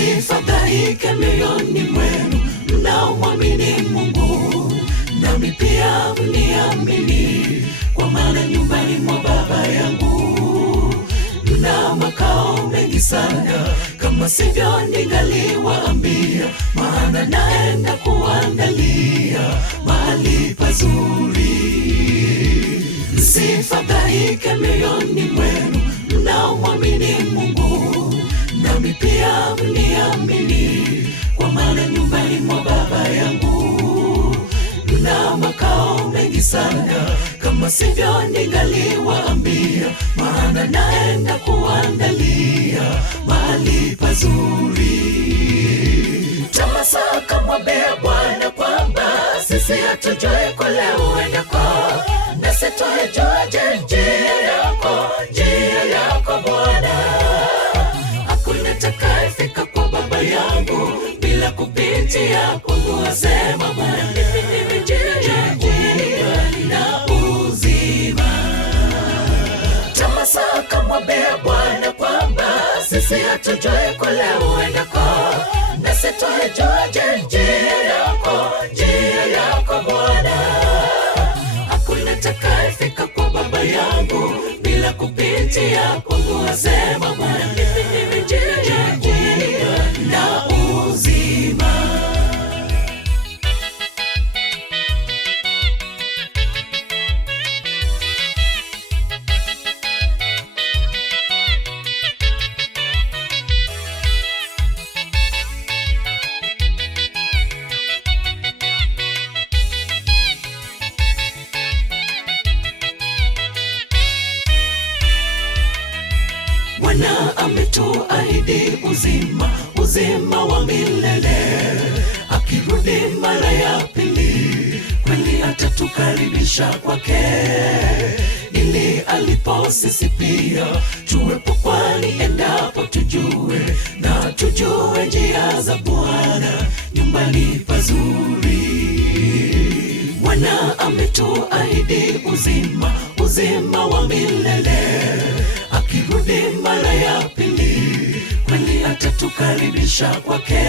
Msifadhaike mioyoni mwenu mnaomwamini Mungu, nami pia mniamini, kwa maana nyumbani mwa Baba yangu mna makao mengi sana. Kama sivyo ningaliwaambia, maana naenda kuandalia mahali pazuri. Msifadhaike mioyoni mwenu mnaomwamini Mungu, nami pia mniamini, kwa maana nyumbani mwa Baba yangu mna makao mengi sana. Kama sivyo ningaliwaambia, maana naenda kuandalia mahali pazuri. Tomasi akamwambia Bwana kwamba sisi hatujui kule uendako, nasi twajuaje njia yako Bwana? Hakuna atakayefika kwa Baba yangu bila kupitia kwangu, asema Bwana. Mimi njia na uzima. Tomasi akamwambia Bwana kwamba sisi hatujui kule uendako, nasi twajuaje njia yako Bwana? Hakuna atakayefika kwa Baba yangu bila kupitia kwangu, asema Bwana. Mimi njia na uzima. Bwana ametuahidi uzima wa milele. Akirudi mara ya pili, kweli atatukaribisha kwake, ili alipo sisi pia tuwepo, kwani endapo tujue njia za Bwana, nyumbani pazuri. Bwana ametuahidi uzima wa milele. Akirudi mara ya pili, kweli atatukaribisha kwake,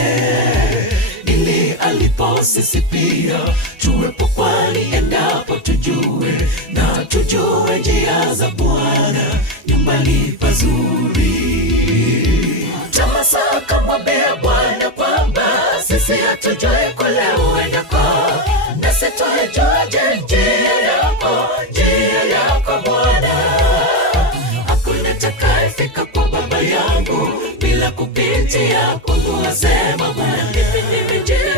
ili alipo sisi pia tuwepo, kwani endapo tujue njia za Bwana, nyumbani pazuri. Tomasi akamwambia Bwana kwamba sisi hatujui kule uendako, nasi twajuaje njia yako Bwana? Hakuna atakayefika kwa Baba yangu bila kupitia kwangu, asema Bwana. Mimi njia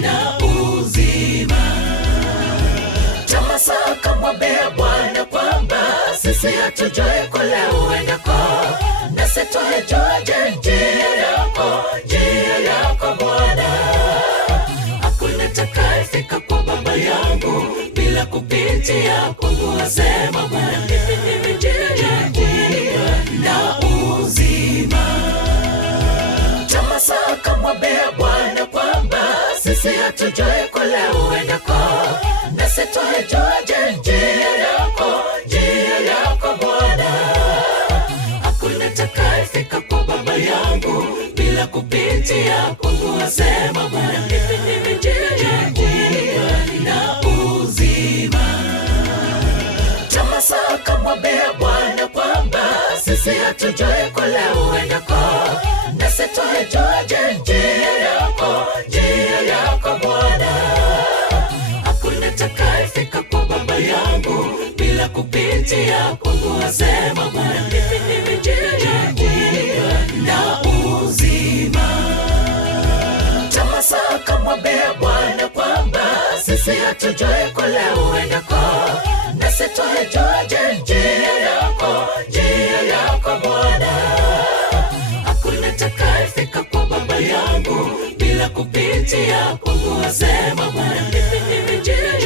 na uzima. Tomasi akamwambia Bwana kwamba sisi hatujui kule uendako, nasi twajuaje njia yako Bwana? Hakuna atakayefika kwa Baba yangu bila kupitia kwangu, asema Bwana. Mimi njia na uzima. Tomasi akamwambia Bwana kwamba sisi hatujui kule uendako, nasi twajuaje njia yako Bwana? Hakuna atakayefika kwa Baba yangu bila kupitia kwangu, asema Bwana. Mimi njia na uzima. Tomasi akamwambia Bwana kwamba sisi hatujui kule uendako, nasi twajuaje njia yako Bwana? Hakuna atakayefika kwa Baba yangu bila kupitia kwangu, asema Bwana. Mimi njia na uzima. Tomasi akamwambia Bwana kwamba sisi hatujui kule uendako, nasi twajuaje njia yako Bwana? Hakuna atakayefika kwa Baba yangu bila kupitia kwangu, asema Bwana. Mimi njia